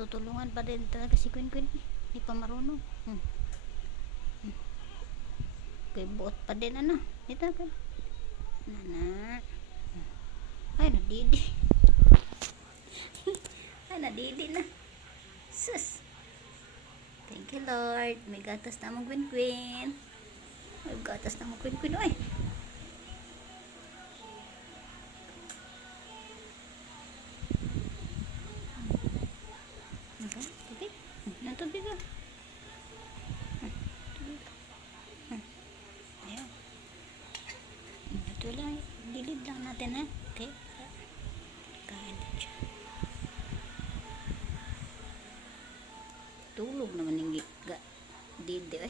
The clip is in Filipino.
Tutulungan pa din talaga si Queen Queen. Hindi pa marunong. Okay, buot pa din ano. Dito ka. Nana. Ay, nadidi. Ay, nadidi na. Sus. Thank you, Lord. May gatas na mong Queen Queen. May gatas na mong Queen Queen. Ay. Okay, tubig. Ng tubig ka. Tubig. Ayan. Ito lang. Dilid lang natin ha. Okay. Kain din siya. Tulog naman yung didi eh.